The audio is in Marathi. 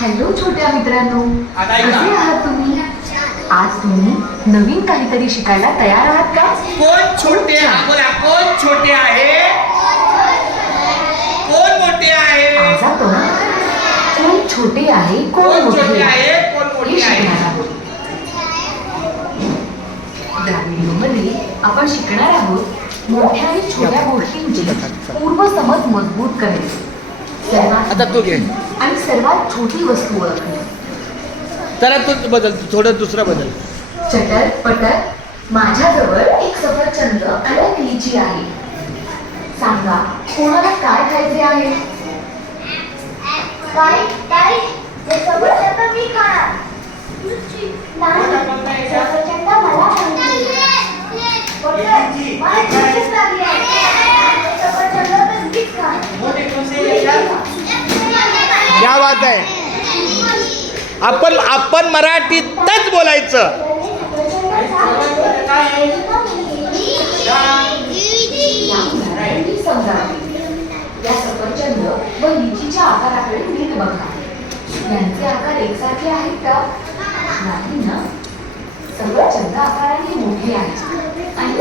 हॅलो छोट्या मित्रांनो, कसे आहात तुम्ही? आज तुम्ही नवीन काहीतरी शिकायला तयार आहात का? कोण छोटे बोला, कोण छोटे आहे, कोण मोठे आहे? आज आपण कोण छोटे आहे कोण मोठे आहे कोण हे मोठे आहे? शिकणार आहोत. या व्हिडिओमध्ये आपण शिकणार आहोत मोठ्या आणि छोट्या गोष्टींची पूर्वसमज मजबूत करणे, सर्वात आता तू घे. आणि सर्वात छोटी वस्तू ओळखणे. चला तू बदल, थोडं दुसरं बदल. चटर पटर माझ्याजवळ एक सफरचंद आणि एक लिची आहे. सांगा कोणाला काय खायचे आहे? काय काय हे सफरचंद मी खाणार. नाही, सफरचंद मला पाहिजे. मला चिंच लागली आहे. सफरचंद तर मीच खाणार. क्या बात आहे. आपण मराठीतच बोलायचं. या सफरचंद व लिचीच्या आकाराकडे नीट बघा. यांचे आकार एकसारखे आहेत का? नाही ना. सफरचंद आकाराने मोठे आहे आणि